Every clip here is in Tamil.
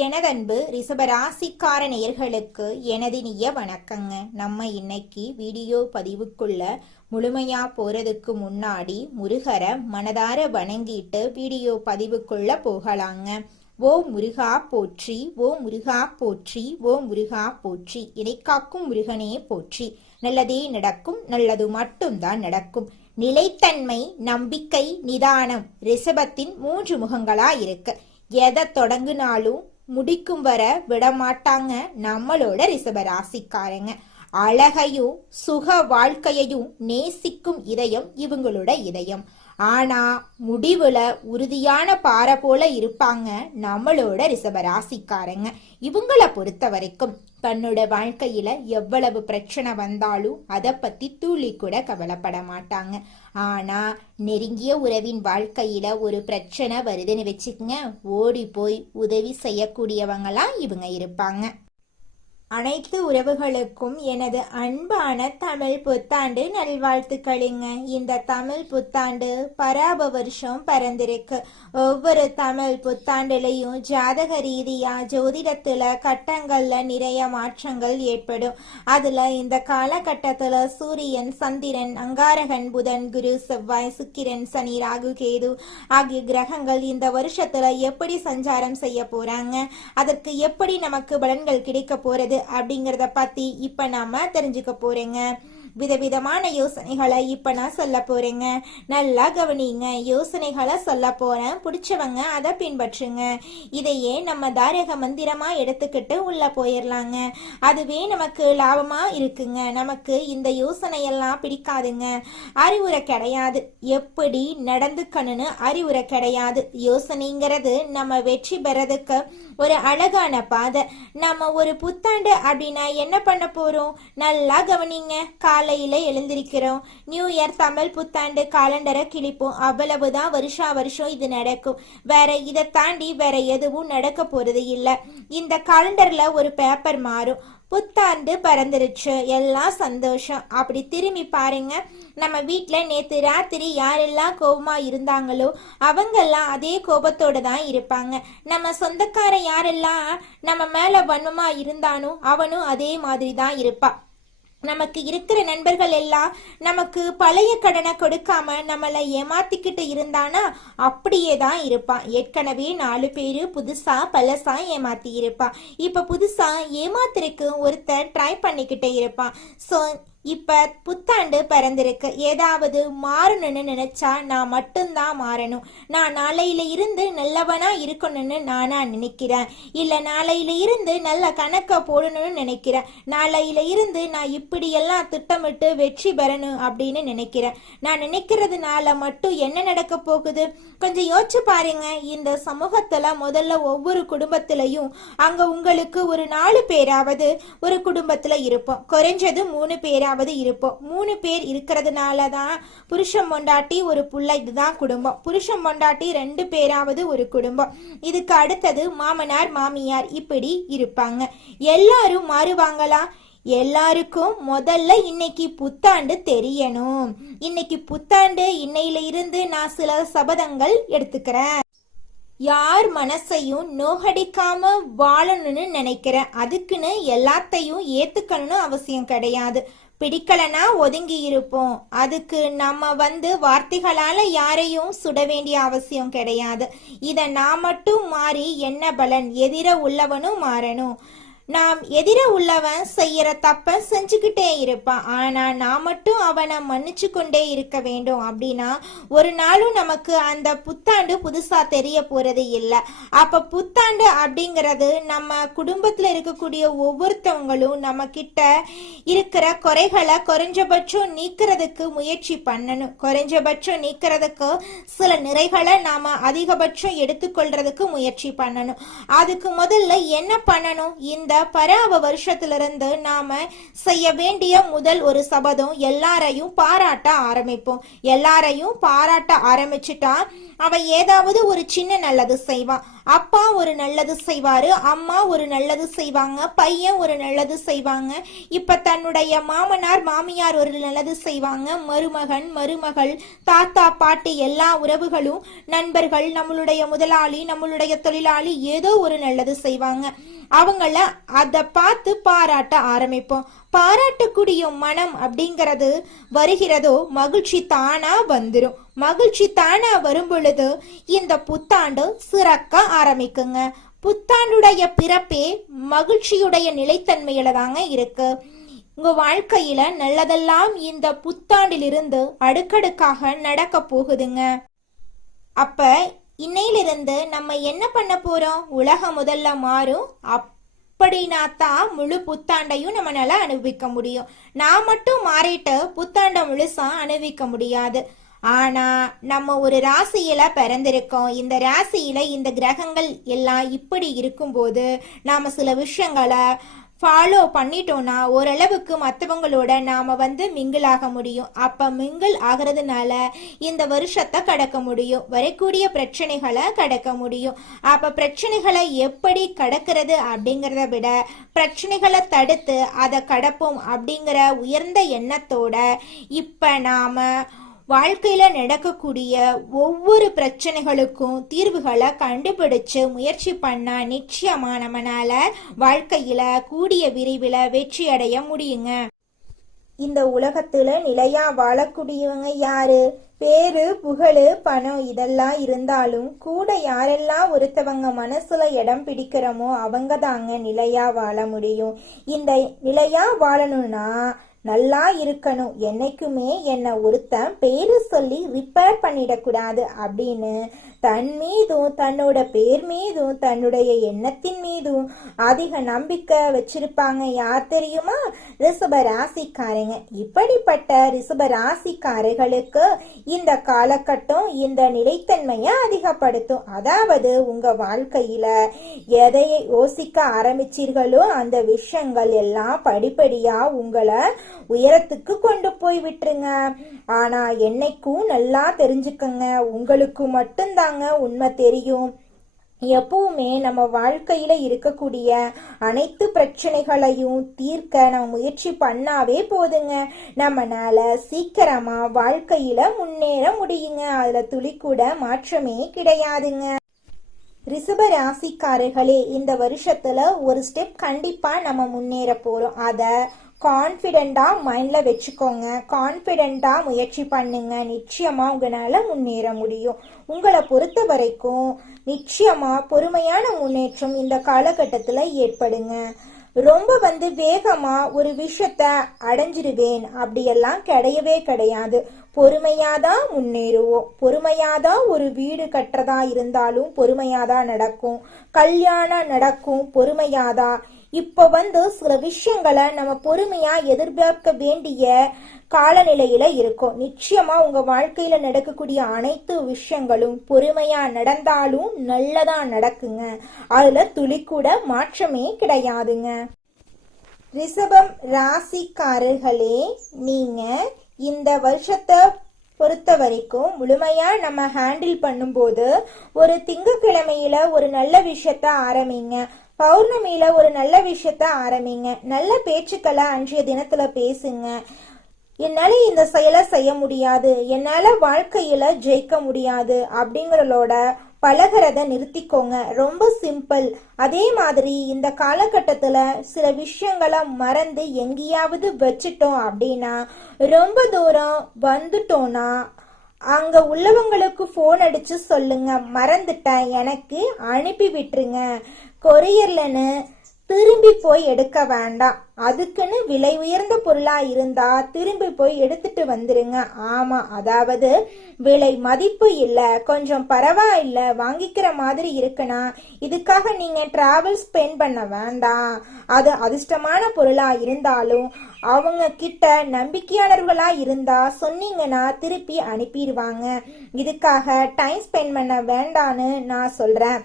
எனதன்பு ரிஷபராசிக்கார நேயர்களுக்கு எனதினிய வணக்கங்க. நம்ம இன்னைக்கு வீடியோ பதிவுக்குள்ள முழுமையா போறதுக்கு முன்னாடி முருகரை மனதார வணங்கிட்டு வீடியோ பதிவுக்குள்ள போகலாங்க. ஓ முருகா போற்றி, ஓ முருகா போற்றி, ஓ முருகா போற்றி, இறைக்காக்கும் முருகனே போற்றி. நல்லதே நடக்கும், நல்லது மட்டும்தான் நடக்கும். நிலைத்தன்மை, நம்பிக்கை, நிதானம் ரிஷபத்தின் 3 முகங்களா இருக்கு. எதை தொடங்குனாலும் முடிக்கும் வர விடமாட்டாங்க நம்மளோட ரிஷபராசிக்காரங்க. அழகையும் சுக வாழ்க்கையையும் நேசிக்கும் இதயம் இவங்களோட இதயம். ஆனா முடிவுல உறுதியான பாறை போல இருப்பாங்க நம்மளோட ரிஷபராசிக்காரங்க. இவங்கள பொறுத்த வரைக்கும் தன்னோட வாழ்க்கையில எவ்வளவு பிரச்சனை வந்தாலும் அதை பத்தி துளி கூட கவலைப்பட மாட்டாங்க. ஆனா நெருங்கிய உறவின் வாழ்க்கையில ஒரு பிரச்சனை வருதுன்னு வச்சுக்கங்க, ஓடி போய் உதவி செய்யக்கூடியவங்களா இவங்க இருப்பாங்க. அனைத்து உறவுகளுக்கும் எனது அன்பான தமிழ் புத்தாண்டு நல்வாழ்த்துக்களுங்க. இந்த தமிழ் புத்தாண்டு பராப வருஷம் பிறந்திருக்கு. ஒவ்வொரு தமிழ் புத்தாண்டுலையும் ஜாதக ரீதியா ஜோதிடத்துல கட்டங்கள்ல நிறைய மாற்றங்கள் ஏற்படும். அதுல இந்த காலகட்டத்துல சூரியன், சந்திரன், அங்காரகன், புதன், குரு, செவ்வாய், சுக்கிரன், சனி, ராகு, கேது ஆகிய கிரகங்கள் இந்த வருஷத்துல எப்படி சஞ்சாரம் செய்ய போறாங்க, அதற்கு எப்படி நமக்கு பலன்கள் கிடைக்க போறது அப்படிங்கறத பத்தி இப்ப நாம தெரிஞ்சுக்க போறேங்க. விதவிதமான யோசனைகளை இப்ப நான் சொல்ல போறேங்க. நல்லா கவனிங்க. யோசனைகளை சொல்ல போறேன், பிடிச்சவங்க அதை பின்பற்றுங்க. இதையே நம்ம தாரக மந்திரமா எடுத்துக்கிட்டு உள்ள போயிடலாங்க. அதுவே நமக்கு லாபமா இருக்குங்க. நமக்கு இந்த யோசனையெல்லாம் பிடிக்காதுங்க. அறிவுரை கிடையாது, எப்படி நடந்துக்கணும்னு அறிவுரை கிடையாது. யோசனைங்கிறது நம்ம வெற்றி பெறதுக்கு ஒரு அழகான பாதை. நம்ம ஒரு புத்தாண்டு அப்படின்னா என்ன பண்ண போறோம்? நல்லா கவனிங்க. காலையில எழுந்திருக்கிறோம், நியூ இயர் தமிழ் புத்தாண்டு காலண்டரை கிழிப்போம். அவ்வளவுதான். வருஷா வருஷம் இது நடக்கும். வேற இதை தாண்டி வேற எதுவும் நடக்க போறது இல்லை. இந்த காலண்டர்ல ஒரு பேப்பர் மாறும். புத்தாண்டு பறந்துருச்சு, எல்லாம் சந்தோஷம். அப்படி திரும்பி பாருங்க, நம்ம வீட்டுல நேத்து ராத்திரி யாரெல்லாம் கோபமா இருந்தாங்களோ அவங்கெல்லாம் அதே கோபத்தோட தான் இருப்பாங்க. நம்ம சொந்தக்கார யாரெல்லாம் நம்ம மேல வன்மமா இருந்தானோ அவனும் அதே மாதிரி தான் இருப்பான். நமக்கு இருக்கிற நண்பர்கள் எல்லாம் நமக்கு பழைய கடனை கொடுக்காம நம்மளை ஏமாத்திக்கிட்டு இருந்தானா அப்படியே தான் இருப்பான். ஏற்கனவே 4 பேரு புதுசா பழசா ஏமாத்தி இருப்பான். இப்ப புதுசா ஏமாத்திருக்கு ஒருத்தர் ட்ரை பண்ணிக்கிட்டே இருப்பான். ஸோ இப்ப புத்தாண்டு பிறந்திருக்கு. ஏதாவது மாறணும்னு நினைச்சா நான் மட்டும்தான் மாறணும். நான் நாளையில இருந்து நல்லவனா இருக்கணும்னு நானா நினைக்கிறேன். இல்ல நாளையில இருந்து நல்ல கணக்க போடணும்னு நினைக்கிறேன். நாளையில இருந்து நான் இப்படியெல்லாம் திட்டமிட்டு வெற்றி பெறணும் அப்படின்னு நினைக்கிறேன். நான் நினைக்கிறதுனால மட்டும் என்ன நடக்க போகுது? கொஞ்சம் யோசிச்சு பாருங்க. இந்த சமூகத்துல முதல்ல ஒவ்வொரு குடும்பத்திலையும் அங்க உங்களுக்கு ஒரு 4 பேராவது ஒரு குடும்பத்துல இருப்போம். குறைஞ்சது 3 பேராவது இருப்போம். 3 பேர் இருக்கிறதுனாலதான் புருஷன் பொண்டாட்டி ஒரு புள்ள, இதுதான் குடும்பம். புருஷன் பொண்டாட்டி 2 பேராவது ஒரு குடும்பம். இதுக்கு அடுத்தது மாமனார் மாமியார், இப்படி இருப்பாங்க. எல்லாரும் மாறுவாங்களா? எல்லாருக்கும் முதல்ல இன்னைக்கு புத்தாண்டு தெரியணும். இன்னைக்கு புத்தாண்டு, இன்னையில இருந்து நான் சில சபதங்கள் எடுத்துக்கிறேன். யார் மனசையும் நோகடிக்காம வாழணும்னு நினைக்கிறேன். அதுக்குன்னு எல்லாத்தையும் ஏத்துக்கணும்னு அவசியம் கிடையாது. பிடிக்கலனா ஒதுங்கி இருப்போம். அதுக்கு நம்ம வார்த்தைகளால யாரையும் சுட வேண்டிய அவசியம் கிடையாது. இத நான் மட்டும் மாறி என்ன பலன்? எதிர உள்ளவனும் மாறணும். நாம் எதிர உள்ளவன் செய்யற தப்ப செஞ்சுக்கிட்டே இருப்பான். ஆனா நான் மட்டும் அவனை மன்னிச்சு கொண்டே இருக்க வேண்டும். அப்படின்னா ஒரு நாளும் நமக்கு அந்த புத்தாண்டு புதுசா தெரிய போறது இல்லை. அப்ப புத்தாண்டு அப்படிங்கிறது நம்ம குடும்பத்துல இருக்கக்கூடிய ஒவ்வொருத்தவங்களும் நம்ம கிட்ட இருக்கிற குறைகளை குறைஞ்சபட்சம் நீக்கிறதுக்கு முயற்சி பண்ணணும். குறைஞ்சபட்சம் நீக்கிறதுக்கு சில நிறைகளை நாம அதிகபட்சம் எடுத்துக்கொள்றதுக்கு முயற்சி பண்ணணும். அதுக்கு முதல்ல என்ன பண்ணணும்? இந்த இந்த பராவ வருஷத்திலிருந்து நாம செய்ய வேண்டிய முதல் ஒரு சபதம், எல்லாரையும் பாராட்ட ஆரம்பிப்போம். எல்லாரையும் பாராட்ட ஆரம்பிச்சுட்டா அவன் ஏதாவது ஒரு சின்ன நல்லது செய்வான். அப்பா ஒரு நல்லது செய்வாரு, அம்மா ஒரு நல்லது செய்வாங்க, பையன் ஒரு நல்லது செய்வாங்க, இப்ப தன்னுடைய மாமனார் மாமியார் ஒரு நல்லது செய்வாங்க, மருமகன் மருமகள் தாத்தா பாட்டி எல்லா உறவுகளும் நண்பர்கள் நம்மளுடைய முதலாளி நம்மளுடைய தொழிலாளி ஏதோ ஒரு நல்லது செய்வாங்க. அவங்கள அதை பார்த்து பாராட்ட ஆரம்பிப்போம். பாராட்டக்கூடிய மனம் அப்படிங்கிறது வருகிறதோ மகிழ்ச்சி தானா வந்துடும். மகிழ்ச்சி தானா வரும் பொழுது இந்த புத்தாண்டு சிறக்க ஆரம்பிக்குங்க. புத்தாண்டுடைய பிறப்பே மகிழ்ச்சியுடைய நிலைத்தன்மையில தாங்க இருக்கு. உங்க வாழ்க்கையில நல்லதெல்லாம் இந்த புத்தாண்டிலிருந்து அடுக்கடுக்காக நடக்க போகுதுங்க. அப்ப இன்னையிலிருந்து நம்ம என்ன பண்ண போறோம்? உலகம் முதல்ல மாறும். அப்படின்னா தான் முழு புத்தாண்டையும் நம்மளால அனுபவிக்க முடியும். நான் மட்டும் மாறிட்டு புத்தாண்டை முழுசா அனுபவிக்க முடியாது. ஆனா நம்ம ஒரு ராசியில பிறந்திருக்கோம். இந்த ராசியில இந்த கிரகங்கள் எல்லாம் இப்படி இருக்கும்போது நாம சில விஷயங்களை ஃபாலோ பண்ணிட்டோம்னா ஓரளவுக்கு மற்றவங்களோட நாம மிங்கிள் ஆக முடியும். அப்ப மிங்கிள் ஆகிறதுனால இந்த வருஷத்தை கடக்க முடியும், வரக்கூடிய பிரச்சனைகளை கடக்க முடியும். அப்ப பிரச்சனைகளை எப்படி கடக்கிறது அப்படிங்கிறத விட பிரச்சனைகளை தடுத்து அதை கடப்போம் அப்படிங்கிற உயர்ந்த எண்ணத்தோட இப்ப நாம வாழ்க்கையில நடக்கக்கூடிய ஒவ்வொரு பிரச்சனைகளுக்கும் தீர்வுகளை கண்டுபிடிச்சு முயற்சி பண்ணா நிச்சயமா நம்மனால வாழ்க்கையில கூடிய விரைவில் வெற்றி அடைய முடியுங்க. இந்த உலகத்துல நிலையா வாழக்கூடியவங்க யாரு? பேரு புகழு பணம் இதெல்லாம் இருந்தாலும் கூட யாரெல்லாம் ஒருத்தவங்க மனசுல இடம் பிடிக்கிறோமோ அவங்க தாங்க நிலையா வாழ முடியும். இந்த நிலையா வாழணும்னா நல்லா இருக்கணும். என்னைக்குமே என்னை ஒருத்தன் பேரு சொல்லி ரிப்பேர் பண்ணிடக்கூடாது அப்படின்னு தன் மீதும் தன்னோட பேர் மீதும் தன்னுடைய எண்ணத்தின் மீதும் அதிக நம்பிக்கை வச்சிருப்பாங்க. யார் தெரியுமா? ரிஷப ராசிக்காரங்க. இப்படிப்பட்ட ரிஷப ராசிக்காரர்களுக்கு இந்த காலகட்டம் இந்த நிலைத்தன்மையை அதிகப்படுத்தும். அதாவது உங்க வாழ்க்கையில எதை யோசிக்க ஆரம்பிச்சீர்களோ அந்த விஷயங்கள் எல்லாம் படிப்படியா உங்களை உயரத்துக்கு கொண்டு போய் விட்டுருங்க. ஆனா என்னைக்கும் நல்லா தெரிஞ்சுக்கங்க, உங்களுக்கு மட்டும்தாங்க உண்மை தெரியும். எப்பவுமே நம்ம வாழ்க்கையில இருக்கக்கூடிய அனைத்து பிரச்சனைகளையும் தீர்க்க நம்ம முயற்சி பண்ணாவே போதுங்க. நம்மனால சீக்கிரமா வாழ்க்கையில முன்னேற முடியுங்க. அதுல துளி கூட மாற்றமே கிடையாதுங்க. ரிஷப ராசிக்காரர்களே, இந்த வருஷத்துல ஒரு ஸ்டெப் கண்டிப்பா நம்ம முன்னேற போறோம். அத கான்ஃபிடென்ட்டா மைண்ட்ல வச்சுக்கோங்க. கான்ஃபிடென்ட்டா முயற்சி பண்ணுங்க. நிச்சயமா உங்களால முன்னேற முடியும். உங்களை பொறுத்த வரைக்கும் நிச்சயமா பொறுமையான முன்னேற்றம் இந்த காலகட்டத்துல ஏற்படுங்க. ரொம்ப வேகமா ஒரு விஷயத்த அடைஞ்சிருவேன் அப்படியெல்லாம் கிடையவே கிடையாது. பொறுமையாதான் முன்னேறுவோம். பொறுமையாதான் ஒரு வீடு கட்டுறதா இருந்தாலும் பொறுமையாதான் நடக்கும். கல்யாணம் நடக்கும் பொறுமையாதான். இப்ப சில விஷயங்களை நம்ம பொறுமையா எதிர்பார்க்க வேண்டிய காலநிலையில இருக்கும். நிச்சயமா உங்க வாழ்க்கையில நடக்கக்கூடிய அனைத்து விஷயங்களும் பொறுமையா நடந்தாலும் நல்லதா நடக்குங்க. அதுல துளி கூட மாற்றமே கிடையாதுங்க. ரிஷபம் ராசிக்காரர்களே, நீங்க இந்த வருஷத்தை பொறுத்த வரைக்கும் முழுமையா நம்ம ஹேண்டில் பண்ணும்போது ஒரு திங்கக்கிழமையில ஒரு நல்ல விஷயத்த ஆரம்பிங்க. பௌர்ணமியில ஒரு நல்ல விஷயத்த ஆரம்பிங்க. நல்ல பேச்சுக்களை அன்றைய தினத்துல பேசுங்க. என்னால இந்த செயலை செய்ய முடியாது, என்னால வாழ்க்கையில ஜெயிக்க முடியாது அப்படிங்கிறதோட பழகிறத நிறுத்திக்கோங்க. ரொம்ப சிம்பிள். அதே மாதிரி இந்த காலகட்டத்துல சில விஷயங்களை மறந்து எங்கேயாவது வச்சுட்டோம் அப்படின்னா, ரொம்ப தூரம் வந்துட்டோம்னா அங்க உள்ளவங்களுக்கு போன் அடிச்சு சொல்லுங்க, மறந்துட்டேன், எனக்கு அனுப்பி விட்டுருங்க. கொரியர்லன்னு திரும்பி போய் எடுக்க வேண்டாம். அதுக்குன்னு விலை உயர்ந்த பொருளா இருந்தா திரும்பி போய் எடுத்துட்டு வந்துருங்க. ஆமா, அதாவது விலை மதிப்பு இல்ல, கொஞ்சம் பரவாயில்ல, வாங்கிக்கிற மாதிரி இருக்குன்னா இதுக்காக நீங்க டிராவல் ஸ்பெண்ட் பண்ண வேண்டாம். அது அதிர்ஷ்டமான பொருளா இருந்தாலும் அவங்க கிட்ட நம்பிக்கையாளர்களா இருந்தா சொன்னீங்கன்னா திருப்பி அனுப்பிடுவாங்க. இதுக்காக டைம் ஸ்பெண்ட் பண்ண வேண்டான்னு நான் சொல்றேன்.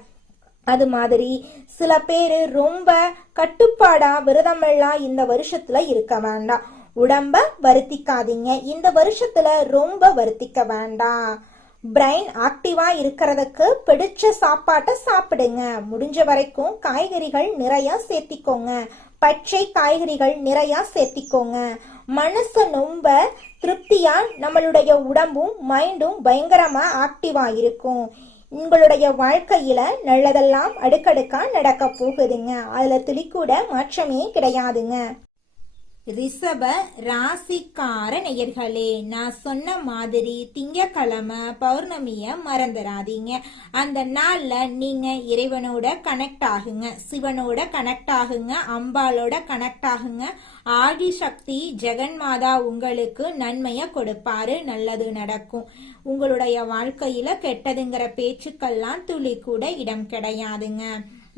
அது மாதிரி சில பேரு ரொம்ப கட்டுப்பாடா விரதமெல்லாம் இந்த வருஷத்துல இருக்க வேண்டாம். உடம்ப வருத்திக்காதீங்க. இந்த வருஷத்துல ரொம்ப வருத்திக்க வேண்டாம். பிரெயின் ஆக்டிவா இருக்கிறதுக்கு பிடிச்ச சாப்பாட்டை சாப்பிடுங்க. முடிஞ்ச வரைக்கும் காய்கறிகள் நிறைய சேர்த்திக்கோங்க. பச்சை காய்கறிகள் நிறைய சேர்த்திக்கோங்க. மனசு ரொம்ப திருப்தியா நம்மளுடைய உடம்பும் மைண்டும் பயங்கரமா ஆக்டிவா இருக்கும். உங்களுடைய வாழ்க்கையில நல்லதெல்லாம் அடுக்கடுக்கா நடக்க போகுதுங்க. அதுல துளிக்கூட மாற்றமே கிடையாதுங்க. ரிஷப ராசிக்கார நேயர்களே, நான் சொன்ன மாதிரி திங்கக்கிழமை பௌர்ணமிய மறந்துடாதீங்க. அந்த நாள்ல நீங்க இறைவனோட கனெக்ட் ஆகுங்க, சிவனோட கனெக்ட் ஆகுங்க, அம்பாலோட கனெக்ட் ஆகுங்க. ஆதி சக்தி ஜெகன்மாதா உங்களுக்கு நன்மைய கொடுப்பாரு, நல்லது நடக்கும். உங்களுடைய வாழ்க்கையில கெட்டதுங்கிற பேச்சுக்கெல்லாம் துளி கூட இடம் கிடையாதுங்க.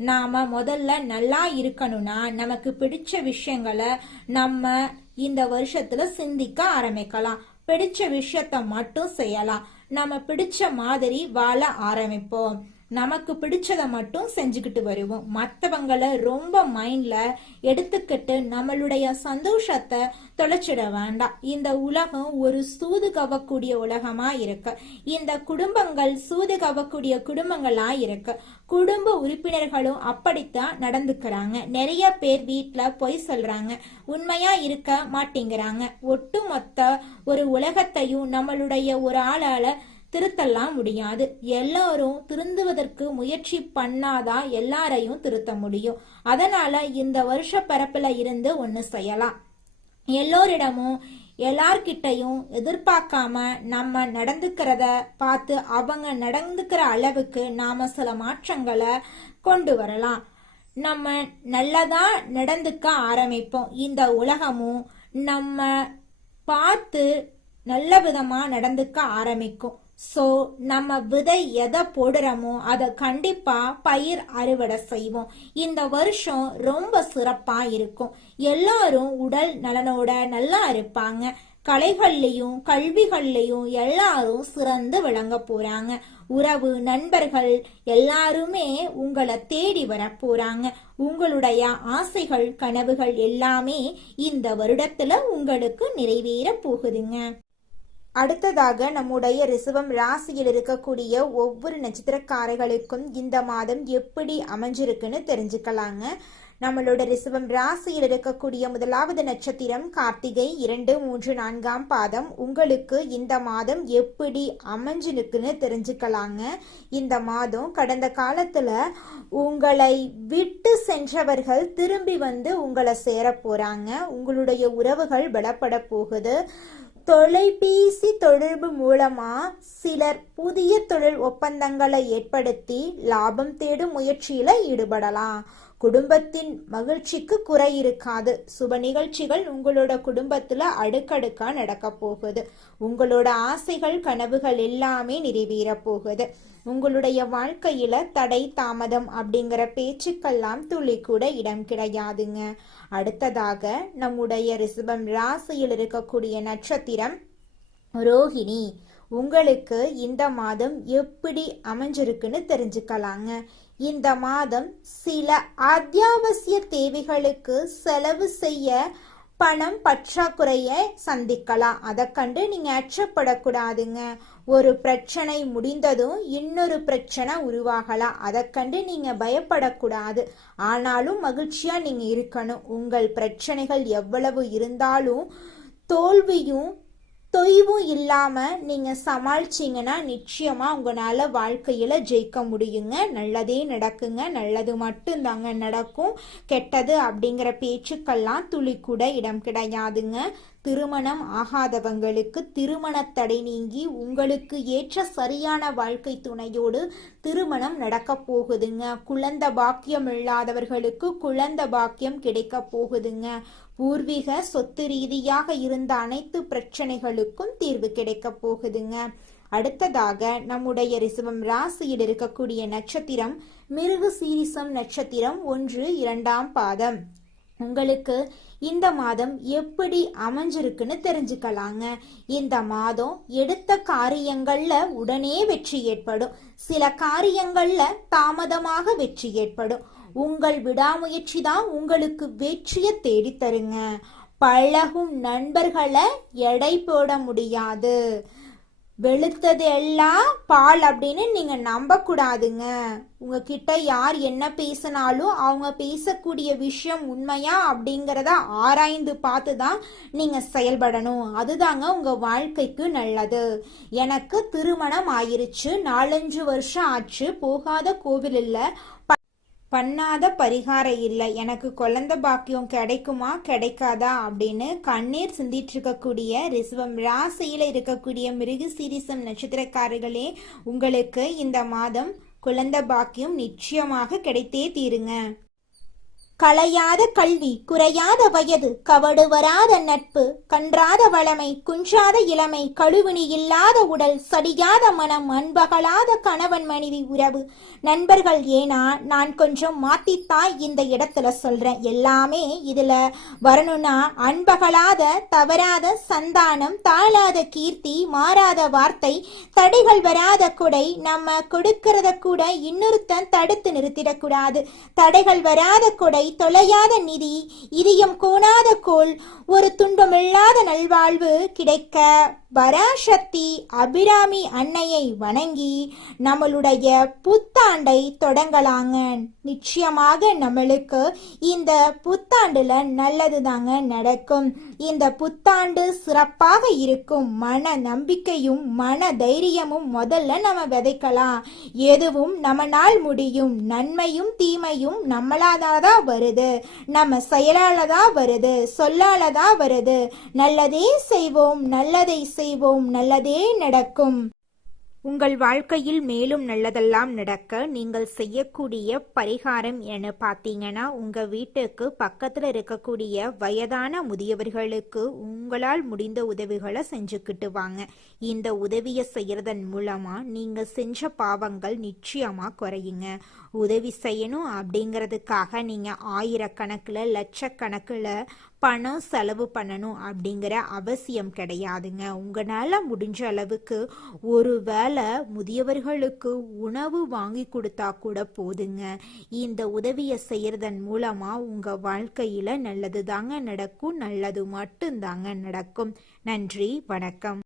நாம முதல்ல நல்லா இருக்கணும்னா நமக்கு பிடிச்ச விஷயங்களை நம்ம இந்த வருஷத்துல சிந்திக்க ஆரம்பிக்கலாம். பிடிச்ச விஷயத்த மட்டும் செய்யலாம். நம்ம பிடிச்ச மாதிரி வாழ ஆரம்பிப்போம். நமக்கு பிடிச்சதை மட்டும் செஞ்சுக்கிட்டு வருவோம். மற்றவங்களை ரொம்ப மைண்ட்ல எடுத்துக்கிட்டு நம்மளுடைய சந்தோஷத்தை தொலைச்சிட வேண்டாம். இந்த உலகம் ஒரு சூது கவக்கூடிய உலகமா இருக்கு. இந்த குடும்பங்கள் சூது கவக்கூடிய குடும்பங்களா இருக்கு. குடும்ப உறுப்பினர்களும் அப்படித்தான் நடந்துக்கிறாங்க. நிறைய பேர் வீட்டுல பொய் சொல்றாங்க, உண்மையா இருக்க மாட்டேங்கிறாங்க. ஒட்டுமொத்த ஒரு உலகத்தையும் நம்மளுடைய ஒரு ஆளால திருத்தலாம் முடியாது. எல்லாரும் திருந்துவதற்கு முயற்சி பண்ணாதான் எல்லாரையும் திருத்த முடியும். அதனால இந்த வருஷ பரப்புல இருந்து ஒண்ணு செய்யலாம். எல்லோரிடமும் எல்லார்கிட்டையும் எதிர்பார்க்காம நம்ம நடந்துக்கிறத பார்த்து அவங்க நடந்துக்கிற அளவுக்கு நாம சில மாற்றங்களை கொண்டு வரலாம். நம்ம நல்லதா நடந்துக்க ஆரம்பிப்போம். இந்த உலகமும் நம்ம பார்த்து நல்ல விதமா நடந்துக்க ஆரம்பிக்கும். சோ நம்ம விதை எதை போடுறோமோ அதை கண்டிப்பா பயிர் அறுவடை செய்வோம். இந்த வருஷம் ரொம்ப சிறப்பா இருக்கும். எல்லாரும் உடல் நலனோட நல்லா இருப்பாங்க. கலைகள்லையும் கல்விகள்லையும் எல்லாரும் சிறந்து விளங்க போறாங்க. உறவு நண்பர்கள் எல்லாருமே உங்களை தேடி வர போறாங்க. உங்களுடைய ஆசைகள் கனவுகள் எல்லாமே இந்த வருடத்துல உங்களுக்கு நிறைவேற போகுதுங்க. அடுத்ததாக நம்முடைய ரிஷபம் ராசியில் இருக்கக்கூடிய ஒவ்வொரு நட்சத்திரக்காரர்களுக்கும் இந்த மாதம் எப்படி அமைஞ்சிருக்குன்னு தெரிஞ்சுக்கலாங்க. நம்மளோட ரிஷபம் ராசியில் இருக்கக்கூடிய முதலாவது நட்சத்திரம் கார்த்திகை 2, 3, 4ஆம் பாதம். உங்களுக்கு இந்த மாதம் எப்படி அமைஞ்சிருக்குன்னு தெரிஞ்சுக்கலாங்க. இந்த மாதம் கடந்த காலத்துல உங்களை விட்டு சென்றவர்கள் திரும்பி வந்து உங்களை சேர போறாங்க. உங்களுடைய உறவுகள் பலப்பட போகுது. தொலைபேசி தொடர்பு மூலமா சிலர் புதிய தொழில் ஒப்பந்தங்களை ஏற்படுத்தி லாபம் தேடும் முயற்சியில ஈடுபடலாம். குடும்பத்தின் மகிழ்ச்சிக்கு குறை இருக்காது. சுப நிகழ்ச்சிகள் உங்களோட குடும்பத்துல அடுக்கடுக்கா நடக்க போகுது. உங்களோட ஆசைகள் கனவுகள் எல்லாமே நிறைவேற போகுது. உங்களுடைய வாழ்க்கையில தடை தாமதம் அப்படிங்கிற பேச்சுக்கெல்லாம் துளி கூட இடம் கிடையாதுங்க. அடுத்ததாக நம்முடைய ரிஷபம் ராசியில் இருக்கக்கூடிய நட்சத்திரம் ரோஹிணி. உங்களுக்கு இந்த மாதம் எப்படி அமைஞ்சிருக்குன்னு தெரிஞ்சுக்கலாங்க. இந்த மாதம் சில அத்தியாவசிய தேவைகளுக்கு செலவு செய்ய பணம் பற்றாக்குறைய சந்திக்கலாம். அதை கண்டு நீங்க அச்சப்படக்கூடாதுங்க. ஒரு பிரச்சனை முடிந்ததும் இன்னொரு பிரச்சனை உருவாகலாம். அதை கண்டு நீங்க பயப்படக்கூடாது. ஆனாலும் மகிழ்ச்சியா நீங்க இருக்கணும். உங்கள் பிரச்சனைகள் எவ்வளவு இருந்தாலும் தோல்வியும் தொய்வும் இல்லாம நீங்க சமாளிச்சீங்கன்னா நிச்சயமா உங்களால வாழ்க்கையில ஜெயிக்க முடியுங்க. நல்லதே நடக்குங்க. நல்லது மட்டும் தாங்க நடக்கும். கெட்டது அப்படிங்கிற பேச்சுக்கெல்லாம் துளி கூட இடம் கிடையாதுங்க. திருமணம் ஆகாதவங்களுக்கு திருமண தடை நீங்கி உங்களுக்கு ஏற்ற சரியான வாழ்க்கை துணையோடு திருமணம் நடக்க போகுதுங்க. குழந்தை பாக்கியம் இல்லாதவர்களுக்கு குழந்தை பாக்கியம் கிடைக்க போகுதுங்க. பூர்வீக சொத்து ரீதியாக இருந்த அனைத்து பிரச்சனைகளுக்கும் தீர்வு கிடைக்க போகுதுங்க. அடுத்ததாக நம்முடைய ரிஷபம் ராசியில் இருக்கக்கூடிய நட்சத்திரம் மிருகசீரிஷம் நட்சத்திரம் 1, 2ஆம் பாதம். உங்களுக்கு இந்த மாதம் எப்படி அமைஞ்சிருக்குன்னு தெரிஞ்சுக்கலாங்க. இந்த மாதம் எடுத்த காரியங்கள்ல உடனே வெற்றி ஏற்படும். சில காரியங்கள்ல தாமதமாக வெற்றி ஏற்படும். உங்கள் விடாமுயற்சி தான் உங்களுக்கு வெற்றியை தேடித்தருங்க. பழகும் நண்பர்களை எடை போட முடியாது. வெளுத்தது எல்லாம் பால் அப்படின்னு நீங்க நம்ப கூடாதுங்க. உங்ககிட்ட யார் என்ன பேசினாலும் அவங்க பேசக்கூடிய விஷயம் உண்மையா அப்படிங்கிறத ஆராய்ந்து பார்த்து தான் நீங்க செயல்படணும். அதுதாங்க உங்க வாழ்க்கைக்கு நல்லது. எனக்கு திருமணம் ஆயிருச்சு, 4-5 வருஷம் ஆச்சு, போகாத கோவில் இல்ல, பண்ணாத பரிகாரம் இல்லை, எனக்கு குழந்தை பாக்கியம் கிடைக்குமா கிடைக்காதா அப்படின்னு கண்ணீர் சிந்திட்டு இருக்கக்கூடிய ரிஷபம் ராசியில இருக்கக்கூடிய மிருகசீரிஷம் நட்சத்திரக்காரர்களே, உங்களுக்கு இந்த மாதம் குழந்தை பாக்கியம் நிச்சயமாக கிடைத்தே தீருங்க. களையாத கல்வி, குறையாத வயது, கவடு வராத நட்பு, கன்றாத வளமை, குன்றாத இளமை, கழுவினி இல்லாத உடல், சடியாத மனம், அன்பகலாத கணவன் மனைவி உறவு, நண்பர்கள். ஏன்னா நான் கொஞ்சம் மாத்தித்தான் இந்த இடத்துல சொல்றேன். எல்லாமே இதுல வரணும்னா அன்பகலாத தவறாத சந்தானம், தாழாத கீர்த்தி, மாறாத வார்த்தை, தடைகள் வராத கொடை, நம்ம கொடுக்கறத கூட இன்னொருத்தன் தடுத்து நிறுத்திடக்கூடாது. தடைகள் வராத கொடை, தொலையாத நிதி, இதயம் கோணாத கோல், ஒரு துன்பமில்லாத நல்வாழ்வு கிடைக்க பராசக்தி அபிராமி அன்னையை வணங்கி நம்மளுடைய புத்தாண்டை தொடங்கலாங்க. நிச்சயமாக நம்மளுக்கு இந்த புத்தாண்டுல நல்லது தாங்க நடக்கும். இந்த புத்தாண்டு சிறப்பாக இருக்கும். மன நம்பிக்கையும் மன தைரியமும் முதல்ல நம்ம விதைக்கலாம். எதுவும் நம்மளால் முடியும். நன்மையும் தீமையும் நம்மளாதான் வருது, நம்ம செயலாலதான் வருது, சொல்லாலதான் வருது. நல்லதே செய்வோம், நல்லதை செய்வோம், நல்லதே நடக்கும். உங்கள் வாழ்க்கையில் மேலும் நல்லதெல்லாம் நடக்க நீங்கள் செய்யக்கூடிய பரிகாரம் என பார்த்தீங்கன்னா, உங்க வீட்டுக்கு பக்கத்துல இருக்கக்கூடிய வயதான முதியவர்களுக்கு உங்களால் முடிந்த உதவிகளை செஞ்சுக்கிட்டு வாங்க. இந்த உதவியை செய்யறதன் மூலமா நீங்க செஞ்ச பாவங்கள் நிச்சயமா குறையுங்க. உதவி செய்யணும் அப்படிங்கிறதுக்காக நீங்க ஆயிரக்கணக்கில் லட்சக்கணக்கில் பணம் செலவு பண்ணணும் அப்படிங்கிற அவசியம் கிடையாதுங்க. உங்களால் முடிஞ்ச அளவுக்கு ஒரு வேளை முதியவர்களுக்கு உணவு வாங்கி கொடுத்தா கூட போதுங்க. இந்த உதவியை செய்யறதன் மூலமா உங்க வாழ்க்கையில நல்லது தாங்க நடக்கும், நல்லது மட்டும்தாங்க நடக்கும். நன்றி, வணக்கம்.